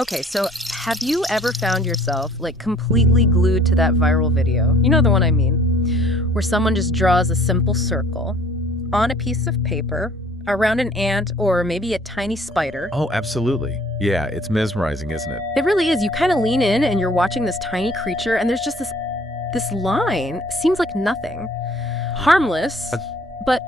Okay, so have you ever found yourself like completely glued to that viral video? You know the one I mean, where someone just draws a simple circle on a piece of paper around an ant or maybe a tiny spider. Oh, absolutely. Yeah, it's mesmerizing, isn't it? It really is. You kind of lean in and you're watching this tiny creature and there's just this line. Seems like nothing. Harmless, but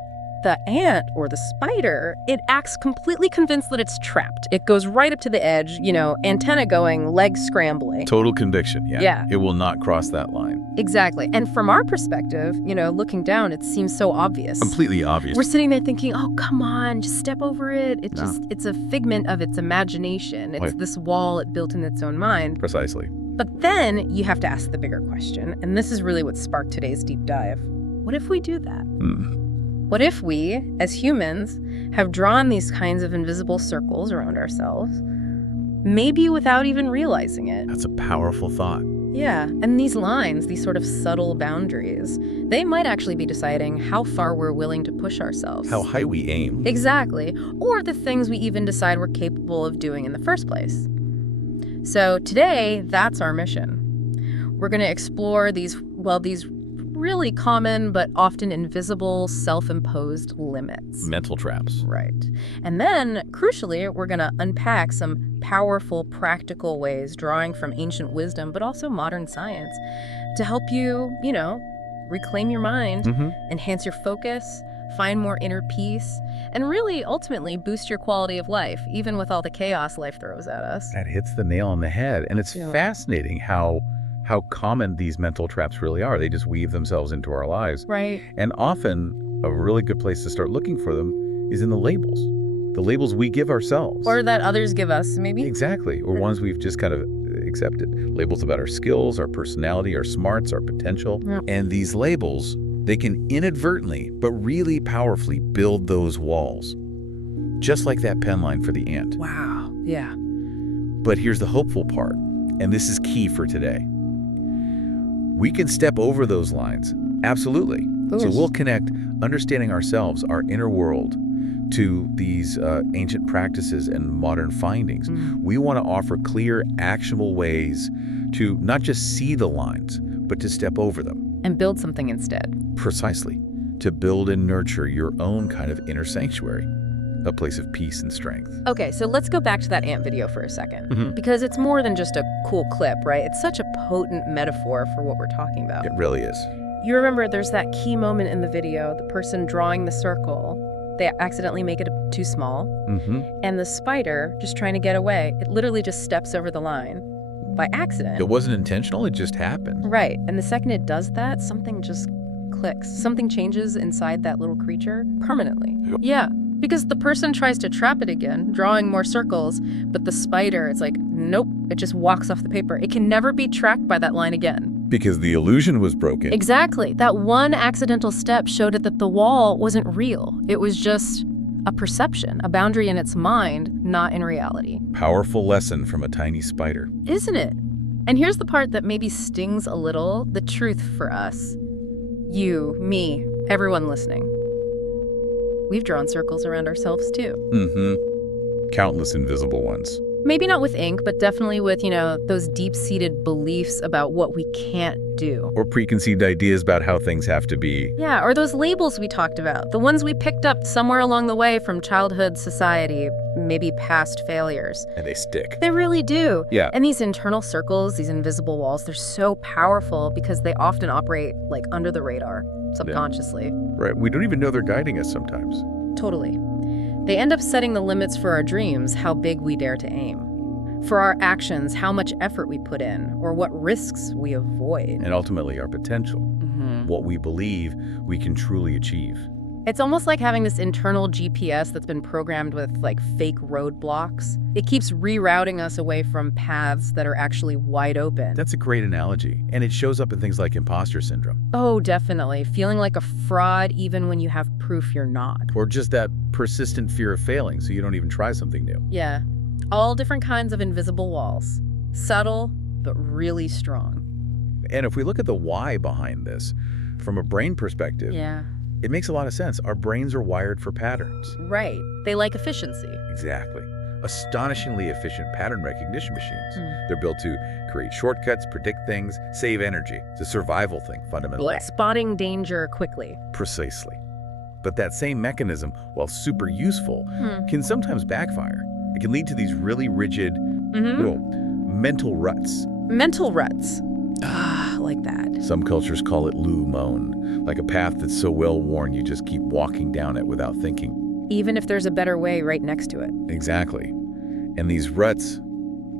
the ant or the spider, it acts completely convinced that it's trapped. It goes right up to the edge, antenna going, legs scrambling. Total conviction, yeah. Yeah. It will not cross that line. Exactly. And from our perspective, looking down, it seems so obvious. Completely obvious. We're sitting there thinking, oh, come on, just step over it. It's a figment of its imagination. It's this wall it built in its own mind. Precisely. But then you have to ask the bigger question, and this is really what sparked today's deep dive. What if we do that? What if we, as humans, have drawn these kinds of invisible circles around ourselves, maybe without even realizing it? That's a powerful thought. Yeah, and these lines, these sort of subtle boundaries, they might actually be deciding how far we're willing to push ourselves. How high we aim. Exactly, or the things we even decide we're capable of doing in the first place. So today, that's our mission. We're going to explore these really common but often invisible self-imposed limits. Mental traps. Right. And then, crucially, we're going to unpack some powerful, practical ways drawing from ancient wisdom, but also modern science, to help you, reclaim your mind, enhance your focus, find more inner peace, and really, ultimately, boost your quality of life, even with all the chaos life throws at us. That hits the nail on the head. And it's fascinating how common these mental traps really are. They just weave themselves into our lives. Right. And often, a really good place to start looking for them is in the labels we give ourselves. Or that others give us, maybe? Exactly. Or ones we've just kind of accepted. Labels about our skills, our personality, our smarts, our potential. Yeah. And these labels, they can inadvertently, but really powerfully build those walls. Just like that pen line for the ant. Wow. Yeah. But here's the hopeful part, and this is key for today. We can step over those lines, absolutely. So we'll connect understanding ourselves, our inner world, to these ancient practices and modern findings. We want to offer clear, actionable ways to not just see the lines, but to step over them. And build something instead. Precisely. To build and nurture your own kind of inner sanctuary, a place of peace and strength. Okay, so let's go back to that ant video for a second, because it's more than just a cool clip, right? It's such a potent metaphor for what we're talking about. It really is. You remember there's that key moment in the video, the person drawing the circle, they accidentally make it too small, and the spider, just trying to get away, it literally just steps over the line by accident. It wasn't intentional, it just happened. Right, and the second it does that, something just clicks. Something changes inside that little creature permanently. Yeah. Because the person tries to trap it again, drawing more circles, but the spider, it's like, nope, it just walks off the paper. It can never be tracked by that line again. Because the illusion was broken. Exactly. That one accidental step showed it that the wall wasn't real. It was just a perception, a boundary in its mind, not in reality. Powerful lesson from a tiny spider. Isn't it? And here's the part that maybe stings a little, the truth for us. You, me, everyone listening. We've drawn circles around ourselves too. Countless invisible ones. Maybe not with ink, but definitely with, those deep-seated beliefs about what we can't do. Or preconceived ideas about how things have to be. Yeah, or those labels we talked about, the ones we picked up somewhere along the way from childhood, society, maybe past failures. And they stick. They really do. Yeah. And these internal circles, these invisible walls, they're so powerful because they often operate like under the radar, subconsciously. Right, we don't even know they're guiding us sometimes. Totally. They end up setting the limits for our dreams, how big we dare to aim. For our actions, how much effort we put in, or what risks we avoid. And ultimately our potential, what we believe we can truly achieve. It's almost like having this internal GPS that's been programmed with fake roadblocks. It keeps rerouting us away from paths that are actually wide open. That's a great analogy. And it shows up in things like imposter syndrome. Oh, definitely. Feeling like a fraud even when you have proof you're not. Or just that persistent fear of failing, so you don't even try something new. Yeah. All different kinds of invisible walls. Subtle, but really strong. And if we look at the why behind this, from a brain perspective, it makes a lot of sense. Our brains are wired for patterns. Right. They like efficiency. Exactly. astonishingly efficient pattern recognition machines. Hmm. They're built to create shortcuts, predict things, save energy. It's a survival thing, fundamentally. Spotting danger quickly. Precisely. But that same mechanism, while super useful, can sometimes backfire. It can lead to these really rigid, mental ruts. Mental ruts. Like that. Some cultures call it Lu Mon, like a path that's so well-worn you just keep walking down it without thinking. Even if there's a better way right next to it. Exactly. And these ruts,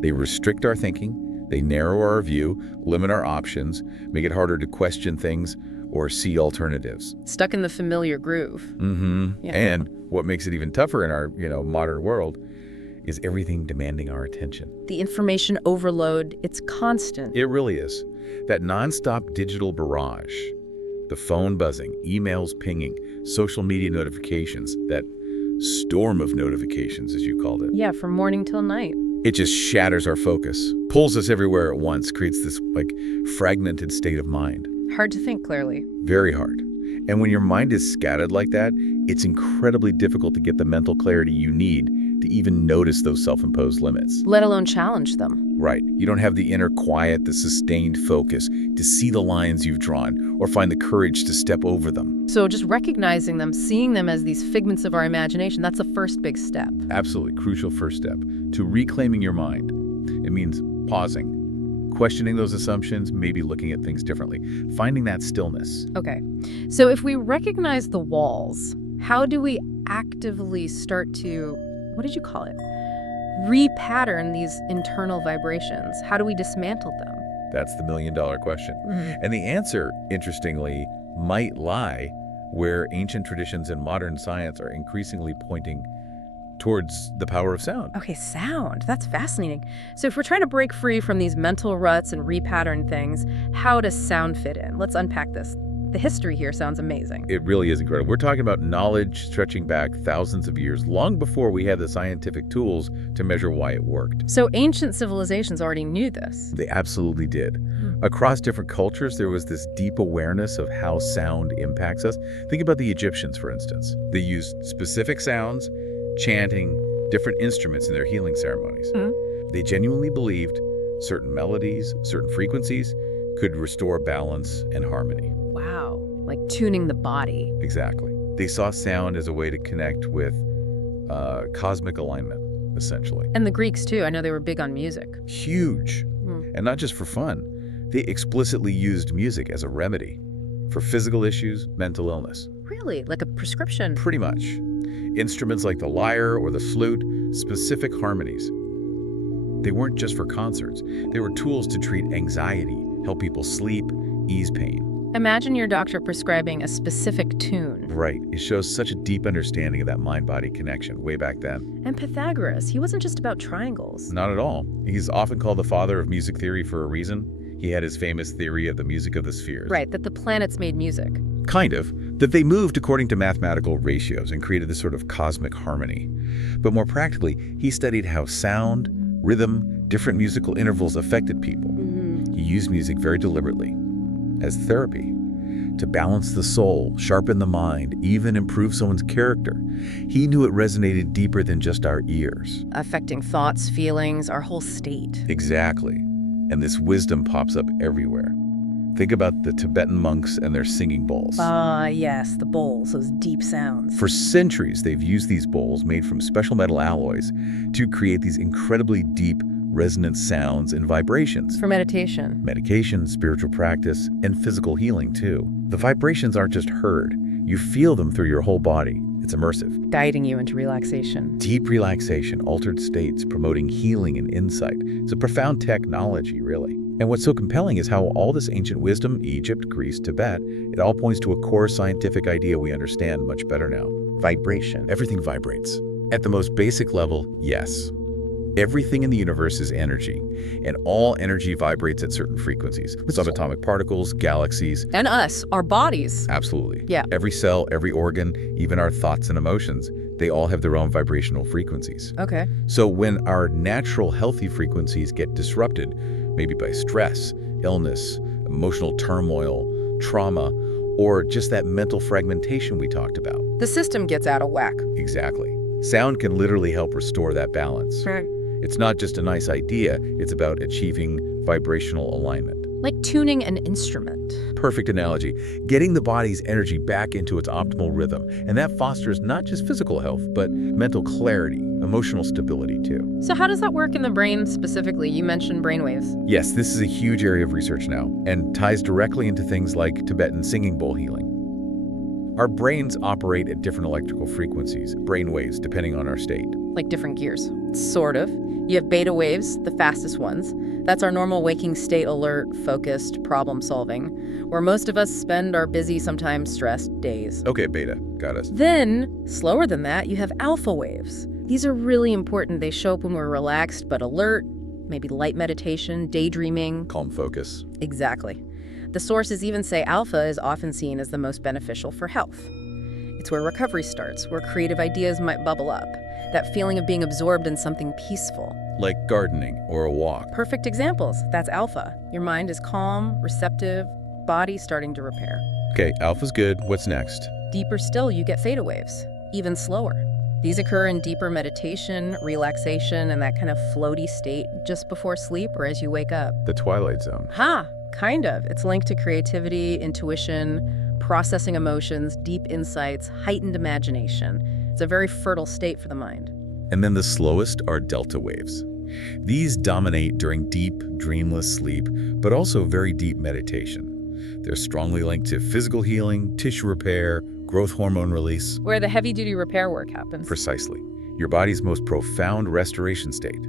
they restrict our thinking, they narrow our view, limit our options, make it harder to question things or see alternatives. Stuck in the familiar groove. Yeah. And what makes it even tougher in our, modern world is everything demanding our attention. The information overload, it's constant. It really is. That nonstop digital barrage, the phone buzzing, emails pinging, social media notifications, that storm of notifications, as you called it. Yeah, from morning till night. It just shatters our focus, pulls us everywhere at once, creates this, fragmented state of mind. Hard to think clearly. Very hard. And when your mind is scattered like that, it's incredibly difficult to get the mental clarity you need to even notice those self-imposed limits. Let alone challenge them. Right. You don't have the inner quiet, the sustained focus to see the lines you've drawn or find the courage to step over them. So just recognizing them, seeing them as these figments of our imagination, that's the first big step. Absolutely. Crucial first step to reclaiming your mind. It means pausing, questioning those assumptions, maybe looking at things differently, finding that stillness. Okay. So if we recognize the walls, how do we actively start to, what did you call it? Repattern these internal vibrations? How do we dismantle them? That's the million-dollar question. And the answer, interestingly, might lie where ancient traditions and modern science are increasingly pointing towards the power of sound. Okay, sound. That's fascinating. So if we're trying to break free from these mental ruts and repattern things, how does sound fit in? Let's unpack this. The history here sounds amazing. It really is incredible. We're talking about knowledge stretching back thousands of years, long before we had the scientific tools to measure why it worked. So ancient civilizations already knew this. They absolutely did. Across different cultures, there was this deep awareness of how sound impacts us. Think about the Egyptians, for instance. They used specific sounds, chanting, different instruments in their healing ceremonies. They genuinely believed certain melodies, certain frequencies could restore balance and harmony. Wow, like tuning the body. Exactly. They saw sound as a way to connect with cosmic alignment, essentially. And the Greeks, too. I know they were big on music. Huge. And not just for fun. They explicitly used music as a remedy for physical issues, mental illness. Really? Like a prescription? Pretty much. Instruments like the lyre or the flute, specific harmonies. They weren't just for concerts. They were tools to treat anxiety, help people sleep, ease pain. Imagine your doctor prescribing a specific tune. Right. It shows such a deep understanding of that mind-body connection way back then. And Pythagoras, he wasn't just about triangles. Not at all. He's often called the father of music theory for a reason. He had his famous theory of the music of the spheres. Right, that the planets made music. Kind of. That they moved according to mathematical ratios and created this sort of cosmic harmony. But more practically, he studied how sound, rhythm, different musical intervals affected people. He used music very deliberately as therapy to balance the soul, sharpen the mind, even improve someone's character. He knew it resonated deeper than just our ears. Affecting thoughts, feelings, our whole state. Exactly. And this wisdom pops up everywhere. Think about the Tibetan monks and their singing bowls. Yes, the bowls, those deep sounds. For centuries, they've used these bowls made from special metal alloys to create these incredibly deep, resonant sounds and vibrations. For meditation. Medication, spiritual practice, and physical healing, too. The vibrations aren't just heard. You feel them through your whole body. It's immersive. Guiding you into relaxation. Deep relaxation, altered states, promoting healing and insight. It's a profound technology, really. And what's so compelling is how all this ancient wisdom, Egypt, Greece, Tibet, it all points to a core scientific idea we understand much better now. Vibration. Everything vibrates. At the most basic level, yes. Everything in the universe is energy, and all energy vibrates at certain frequencies. Subatomic particles, galaxies. And us, our bodies. Absolutely. Yeah. Every cell, every organ, even our thoughts and emotions, they all have their own vibrational frequencies. Okay. So when our natural healthy frequencies get disrupted, maybe by stress, illness, emotional turmoil, trauma, or just that mental fragmentation we talked about. The system gets out of whack. Exactly. Sound can literally help restore that balance. Right. It's not just a nice idea, it's about achieving vibrational alignment. Like tuning an instrument. Perfect analogy. Getting the body's energy back into its optimal rhythm. And that fosters not just physical health, but mental clarity, emotional stability too. So how does that work in the brain specifically? You mentioned brainwaves. Yes, this is a huge area of research now, and ties directly into things like Tibetan singing bowl healing. Our brains operate at different electrical frequencies, brain waves, depending on our state. Like different gears. Sort of. You have beta waves, the fastest ones. That's our normal waking state, alert, focused, problem solving, where most of us spend our busy, sometimes stressed days. Okay, beta, got us. Then, slower than that, you have alpha waves. These are really important. They show up when we're relaxed but alert, maybe light meditation, daydreaming. Calm focus. Exactly. The sources even say alpha is often seen as the most beneficial for health. It's where recovery starts, where creative ideas might bubble up. That feeling of being absorbed in something peaceful. Like gardening or a walk. Perfect examples. That's alpha. Your mind is calm, receptive, body starting to repair. Okay, alpha's good. What's next? Deeper still, you get theta waves, even slower. These occur in deeper meditation, relaxation, and that kind of floaty state just before sleep or as you wake up. The twilight zone. Kind of. It's linked to creativity, intuition, processing emotions, deep insights, heightened imagination. It's a very fertile state for the mind. And then the slowest are delta waves. These dominate during deep, dreamless sleep, but also very deep meditation. They're strongly linked to physical healing, tissue repair, growth hormone release. Where the heavy-duty repair work happens. Precisely. Your body's most profound restoration state.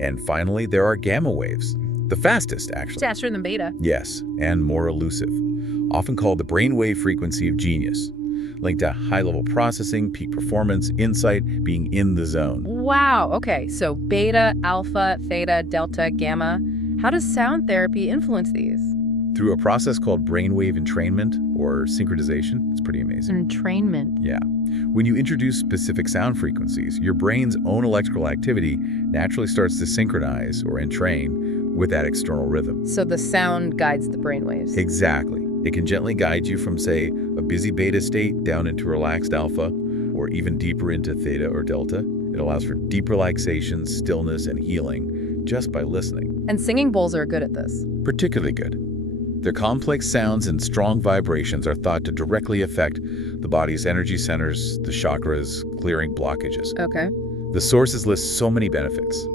And finally, there are gamma waves. The fastest, actually. Faster than beta. Yes, and more elusive. Often called the brainwave frequency of genius. Linked to high-level processing, peak performance, insight, being in the zone. Wow, okay, so beta, alpha, theta, delta, gamma. How does sound therapy influence these? Through a process called brainwave entrainment or synchronization. It's pretty amazing. Entrainment. Yeah. When you introduce specific sound frequencies, your brain's own electrical activity naturally starts to synchronize or entrain with that external rhythm. So the sound guides the brainwaves. Exactly. It can gently guide you from, say, a busy beta state down into relaxed alpha, or even deeper into theta or delta. It allows for deep relaxation, stillness, and healing just by listening. And singing bowls are good at this. Particularly good. Their complex sounds and strong vibrations are thought to directly affect the body's energy centers, the chakras, clearing blockages. Okay. The sources list so many benefits.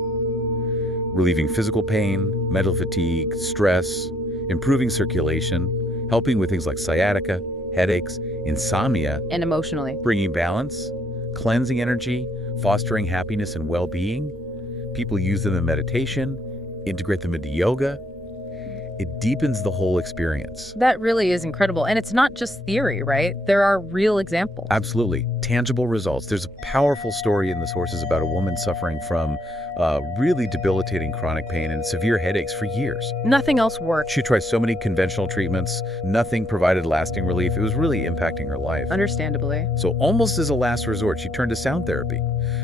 Relieving physical pain, mental fatigue, stress, improving circulation, helping with things like sciatica, headaches, insomnia, And emotionally. bringing balance, cleansing energy, fostering happiness and well-being. People use them in meditation, integrate them into yoga. It deepens the whole experience. That really is incredible. And it's not just theory, right? There are real examples. Absolutely. Tangible results. There's a powerful story in the sources about a woman suffering from really debilitating chronic pain and severe headaches for years. Nothing else worked. She tried so many conventional treatments. Nothing provided lasting relief. It was really impacting her life. Understandably. So almost as a last resort, she turned to sound therapy.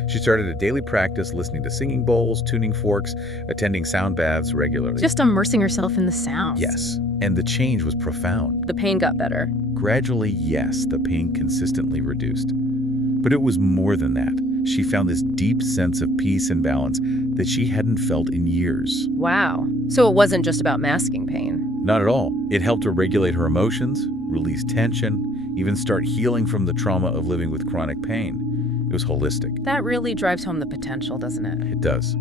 She started a daily practice listening to singing bowls, tuning forks, attending sound baths regularly. Just immersing herself in the sounds. Yes. And the change was profound. The pain got better. Gradually, yes, the pain consistently reduced. But it was more than that. She found this deep sense of peace and balance that she hadn't felt in years. Wow. So it wasn't just about masking pain. Not at all. It helped her regulate her emotions, release tension, even start healing from the trauma of living with chronic pain. It was holistic. That really drives home the potential, doesn't it? It does.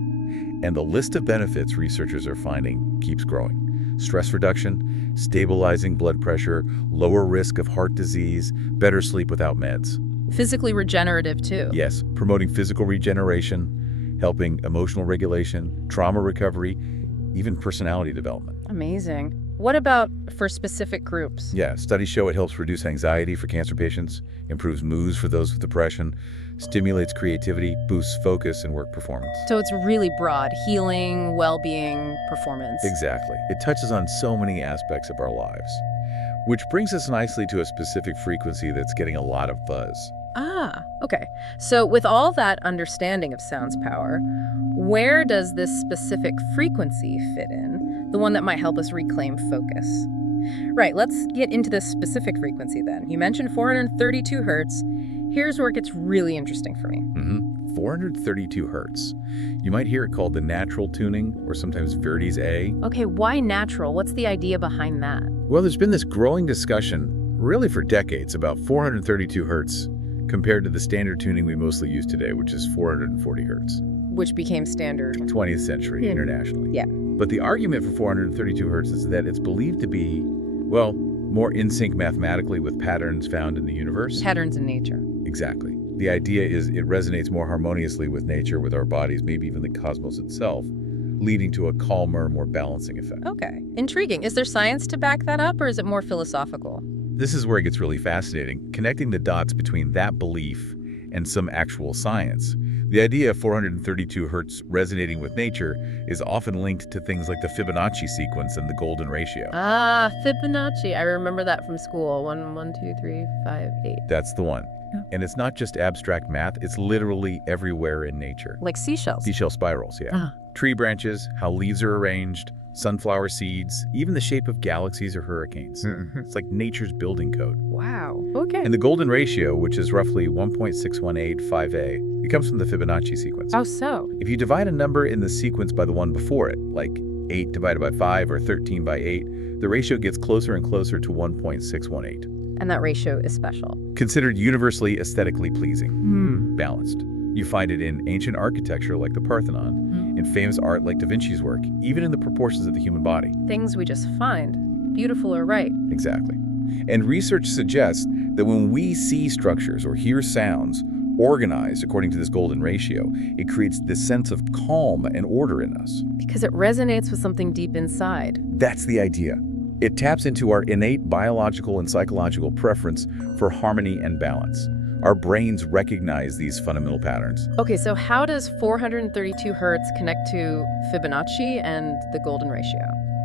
And the list of benefits researchers are finding keeps growing. Stress reduction, stabilizing blood pressure, lower risk of heart disease, better sleep without meds. Physically regenerative, too. Yes, promoting physical regeneration, helping emotional regulation, trauma recovery, even personality development. Amazing. What about for specific groups? Yeah, studies show it helps reduce anxiety for cancer patients, improves moods for those with depression, stimulates creativity, boosts focus and work performance. So it's really broad. Healing, well-being, performance. Exactly. It touches on so many aspects of our lives. Which brings us nicely to a specific frequency that's getting a lot of buzz. Okay. So with all that understanding of sound's power, where does this specific frequency fit in? The one that might help us reclaim focus. Right, let's get into this specific frequency then. You mentioned 432 hertz. Here's where it gets really interesting for me. 432 hertz. You might hear it called the natural tuning, or sometimes Verdi's A. Okay, why natural? What's the idea behind that? Well, there's been this growing discussion, really for decades, about 432 hertz compared to the standard tuning we mostly use today, which is 440 hertz. Which became standard. 20th century internationally. Yeah. But the argument for 432 hertz is that it's believed to be, well, more in sync mathematically with patterns found in the universe. Patterns in nature. Exactly. The idea is it resonates more harmoniously with nature, with our bodies, maybe even the cosmos itself, leading to a calmer, more balancing effect. Okay. Intriguing. Is there science to back that up, or is it more philosophical? This is where it gets really fascinating, connecting the dots between that belief and some actual science. The idea of 432 hertz resonating with nature is often linked to things like the Fibonacci sequence and the golden ratio. Ah, Fibonacci. I remember that from school. 1, 1, 2, 3, 5, 8. That's the one. Yeah. And it's not just abstract math, it's literally everywhere in nature. Like seashells. Seashell spirals, yeah. Ah. Tree branches, how leaves are arranged, sunflower seeds, even the shape of galaxies or hurricanes. It's like nature's building code. Wow. Okay. And the golden ratio, which is roughly 1.6185a, it comes from the Fibonacci sequence. Oh, so? If you divide a number in the sequence by the one before it, like 8 divided by 5 or 13 by 8, the ratio gets closer and closer to 1.618. And that ratio is special. Considered universally aesthetically pleasing, balanced. You find it in ancient architecture like the Parthenon, in famous art like Da Vinci's work, even in the proportions of the human body. Things we just find, beautiful or right. Exactly. And research suggests that when we see structures or hear sounds organized according to this golden ratio, it creates this sense of calm and order in us. Because it resonates with something deep inside. That's the idea. It taps into our innate biological and psychological preference for harmony and balance. Our brains recognize these fundamental patterns. Okay, so how does 432 hertz connect to Fibonacci and the golden ratio?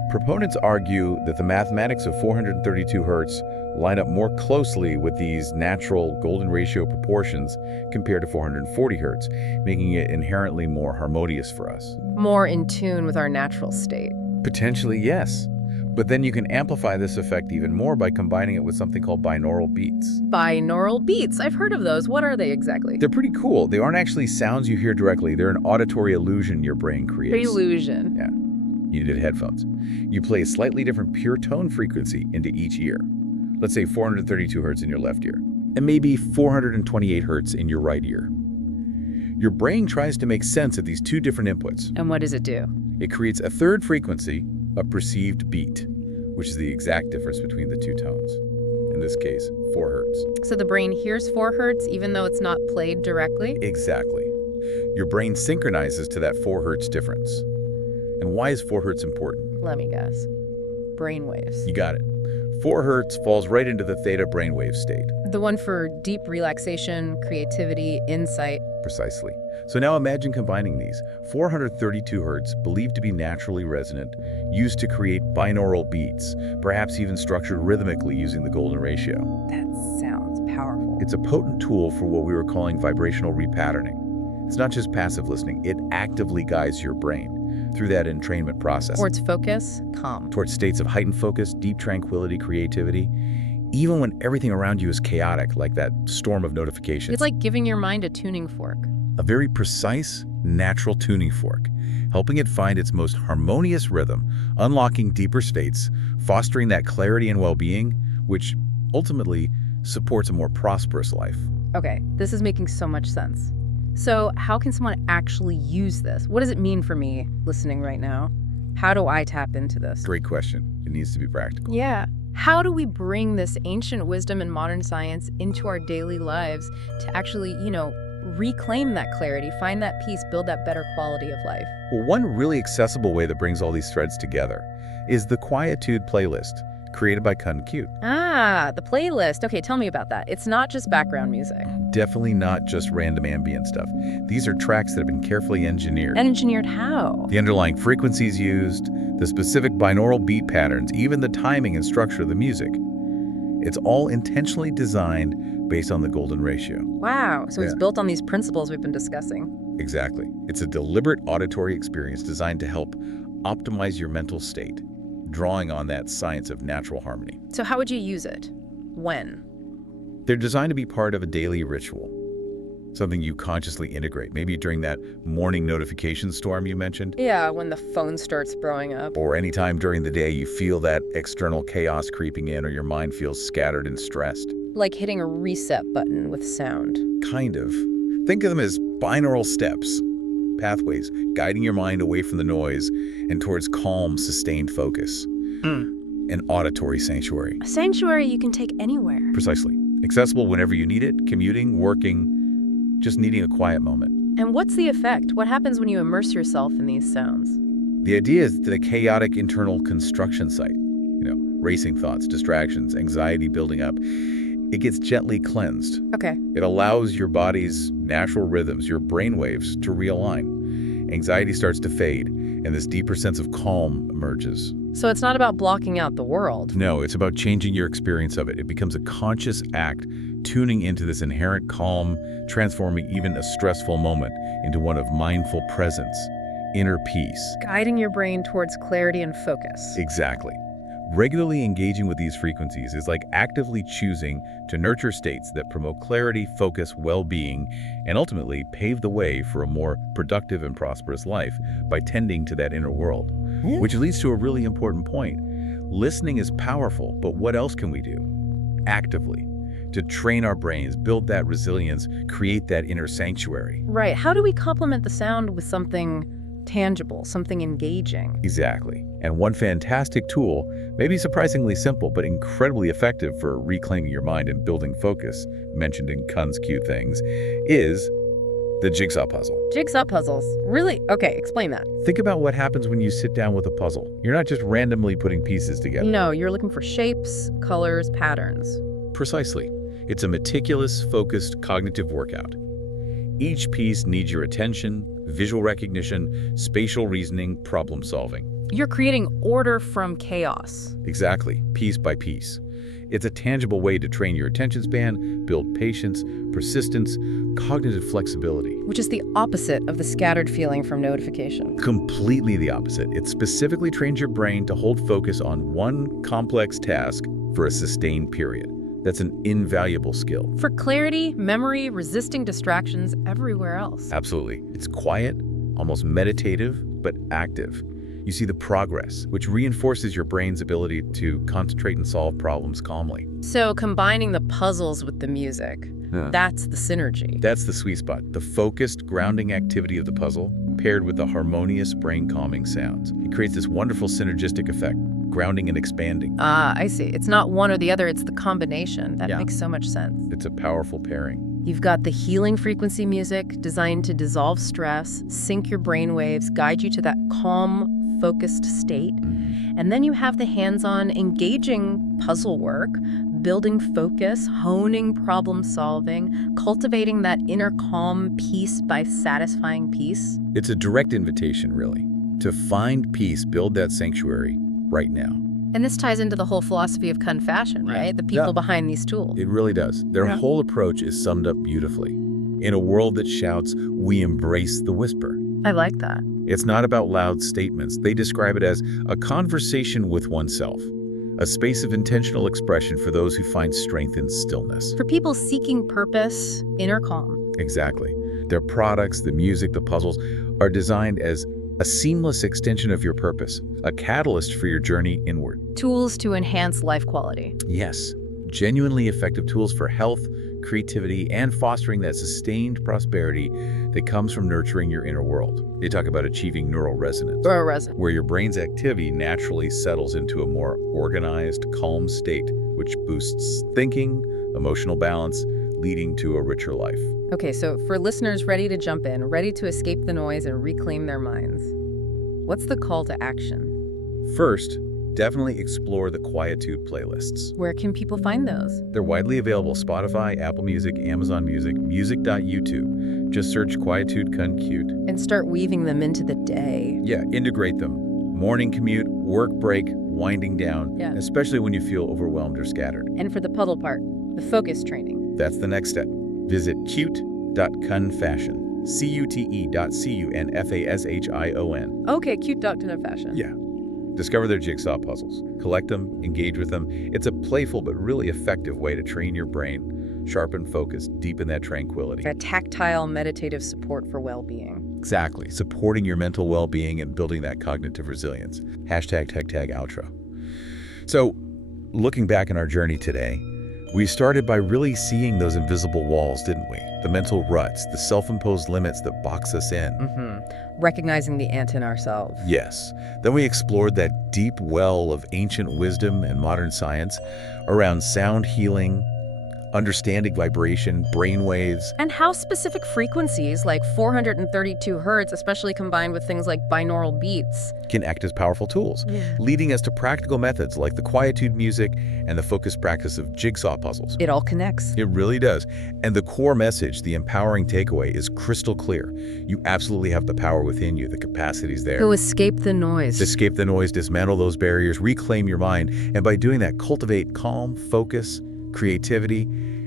Proponents argue that the mathematics of 432 hertz line up more closely with these natural golden ratio proportions compared to 440 hertz, making it inherently more harmonious for us. More in tune with our natural state. Potentially, yes. But then you can amplify this effect even more by combining it with something called binaural beats. Binaural beats. I've heard of those. What are they exactly? They're pretty cool. They aren't actually sounds you hear directly. They're an auditory illusion your brain creates. Illusion. Yeah. You needed headphones. You play a slightly different pure tone frequency into each ear. Let's say 432 hertz in your left ear, and maybe 428 hertz in your right ear. Your brain tries to make sense of these two different inputs. And what does it do? It creates a third frequency, a perceived beat, which is the exact difference between the two tones. In this case, 4 hertz. So the brain hears 4 hertz even though it's not played directly? Exactly. Your brain synchronizes to that 4 hertz difference. And why is 4 hertz important? Let me guess. Brain waves. You got it. 4 hertz falls right into the theta brainwave state. The one for deep relaxation, creativity, insight. Precisely. So now imagine combining these. 432 hertz, believed to be naturally resonant, used to create binaural beats, perhaps even structured rhythmically using the golden ratio. That sounds powerful. It's a potent tool for what we were calling vibrational repatterning. It's not just passive listening, it actively guides your brain through that entrainment process. Towards focus, calm. Towards states of heightened focus, deep tranquility, creativity, even when everything around you is chaotic, like that storm of notifications. It's like giving your mind a tuning fork. A very precise, natural tuning fork, helping it find its most harmonious rhythm, unlocking deeper states, fostering that clarity and well-being, which ultimately supports a more prosperous life. Okay, this is making so much sense. So how can someone actually use this? What does it mean for me listening right now? How do I tap into this? Great question. It needs to be practical. Yeah. How do we bring this ancient wisdom and modern science into our daily lives to actually, reclaim that clarity, find that peace, build that better quality of life? Well, one really accessible way that brings all these threads together is the Quietude playlist, created by Cute. Ah, the playlist. Okay, tell me about that. It's not just background music. Definitely not just random ambient stuff. These are tracks that have been carefully engineered. Engineered how? The underlying frequencies used, the specific binaural beat patterns, even the timing and structure of the music. It's all intentionally designed based on the golden ratio. Wow, so it's built on these principles we've been discussing. Exactly. It's a deliberate auditory experience designed to help optimize your mental state, drawing on that science of natural harmony. So how would you use it? When? They're designed to be part of a daily ritual, something you consciously integrate, maybe during that morning notification storm you mentioned. Yeah, when the phone starts blowing up. Or anytime during the day you feel that external chaos creeping in or your mind feels scattered and stressed. Like hitting a reset button with sound. Kind of. Think of them as binaural steps, pathways guiding your mind away from the noise and towards calm, sustained focus. An auditory sanctuary. A sanctuary you can take anywhere. Precisely. Accessible whenever you need it, commuting, working, just needing a quiet moment. And what's the effect? What happens when you immerse yourself in these sounds? The idea is that a chaotic internal construction site, racing thoughts, distractions, anxiety building up, it gets gently cleansed. Okay. It allows your body's natural rhythms, your brain waves, to realign. Anxiety starts to fade, and this deeper sense of calm emerges. So it's not about blocking out the world. No, it's about changing your experience of it. It becomes a conscious act, tuning into this inherent calm, transforming even a stressful moment into one of mindful presence, inner peace. Guiding your brain towards clarity and focus. Exactly. Regularly engaging with these frequencies is like actively choosing to nurture states that promote clarity, focus, well-being, and ultimately pave the way for a more productive and prosperous life by tending to that inner world. Which leads to a really important point. Listening is powerful, but what else can we do? Actively. To train our brains, build that resilience, create that inner sanctuary. Right. How do we complement the sound with something tangible, something engaging? Exactly. And one fantastic tool, maybe surprisingly simple, but incredibly effective for reclaiming your mind and building focus, mentioned in Kun's Cute Things, is the jigsaw puzzle. Jigsaw puzzles? Really? Okay, explain that. Think about what happens when you sit down with a puzzle. You're not just randomly putting pieces together. No, you're looking for shapes, colors, patterns. Precisely. It's a meticulous, focused, cognitive workout. Each piece needs your attention, visual recognition, spatial reasoning, problem solving. You're creating order from chaos. Exactly, piece by piece. It's a tangible way to train your attention span, build patience, persistence, cognitive flexibility. Which is the opposite of the scattered feeling from notification. Completely the opposite. It specifically trains your brain to hold focus on one complex task for a sustained period. That's an invaluable skill. For clarity, memory, resisting distractions everywhere else. Absolutely. It's quiet, almost meditative, but active. You see the progress, which reinforces your brain's ability to concentrate and solve problems calmly. So combining the puzzles with the music, that's the synergy. That's the sweet spot. The focused, grounding activity of the puzzle paired with the harmonious, brain-calming sounds. It creates this wonderful synergistic effect, grounding and expanding. Ah, I see. It's not one or the other, it's the combination. That makes so much sense. It's a powerful pairing. You've got the healing frequency music designed to dissolve stress, sync your brain waves, guide you to that calm, focused state. And then you have the hands-on, engaging puzzle work, building focus, honing problem solving, cultivating that inner calm piece by satisfying peace. It's a direct invitation, really, to find peace, build that sanctuary right now. And this ties into the whole philosophy of Kun fashion, right? The people behind these tools. It really does. Their whole approach is summed up beautifully. In a world that shouts, we embrace the whisper. I like that. It's not about loud statements. They describe it as a conversation with oneself, a space of intentional expression for those who find strength in stillness. For people seeking purpose, inner calm. Exactly. Their products, the music, the puzzles are designed as a seamless extension of your purpose, a catalyst for your journey inward. Tools to enhance life quality. Yes, genuinely effective tools for health, creativity, and fostering that sustained prosperity that comes from nurturing your inner world. They talk about achieving neural resonance, where your brain's activity naturally settles into a more organized, calm state, which boosts thinking, emotional balance, leading to a richer life. Okay, so for listeners ready to jump in, ready to escape the noise and reclaim their minds, what's the call to action? First, definitely explore the Quietude playlists. Where can people find those? They're widely available: Spotify, Apple Music, Amazon Music, music.youtube. Just search Quietude Kun Cute. And start weaving them into the day. Yeah, integrate them. Morning commute, work break, winding down, especially when you feel overwhelmed or scattered. And for the puzzle part, the focus training. That's the next step. Visit cute.kunfashion. cute.cunfashion. Okay, cute.kunfashion. Yeah. Discover their jigsaw puzzles. Collect them, engage with them. It's a playful but really effective way to train your brain, sharpen focus, deepen that tranquility. A tactile, meditative support for well-being. Exactly. Supporting your mental well-being and building that cognitive resilience. Hashtag tag outro. So, looking back in our journey today, we started by really seeing those invisible walls, didn't we? The mental ruts, the self-imposed limits that box us in. Recognizing the ant in ourselves. Yes. Then we explored that deep well of ancient wisdom and modern science around sound healing, understanding vibration, brain waves. And how specific frequencies like 432 hertz, especially combined with things like binaural beats, can act as powerful tools, leading us to practical methods like the quietude music and the focused practice of jigsaw puzzles. It all connects. It really does. And the core message, the empowering takeaway, is crystal clear. You absolutely have the power within you, the capacity's there. To escape the noise. Escape the noise, dismantle those barriers, reclaim your mind, and by doing that, cultivate calm, focus, creativity,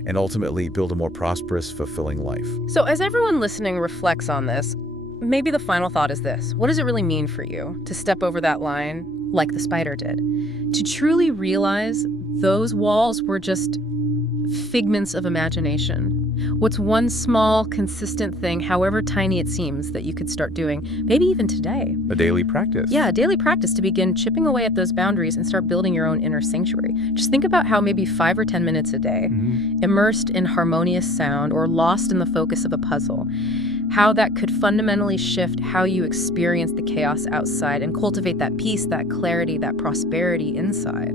and ultimately build a more prosperous, fulfilling life. So as everyone listening reflects on this, maybe the final thought is this. What does it really mean for you to step over that line like the spider did? To truly realize those walls were just figments of imagination. What's one small, consistent thing, however tiny it seems, that you could start doing, maybe even today? A daily practice. Yeah, a daily practice to begin chipping away at those boundaries and start building your own inner sanctuary. Just think about how maybe 5 or 10 minutes a day, immersed in harmonious sound or lost in the focus of a puzzle, how that could fundamentally shift how you experience the chaos outside and cultivate that peace, that clarity, that prosperity inside.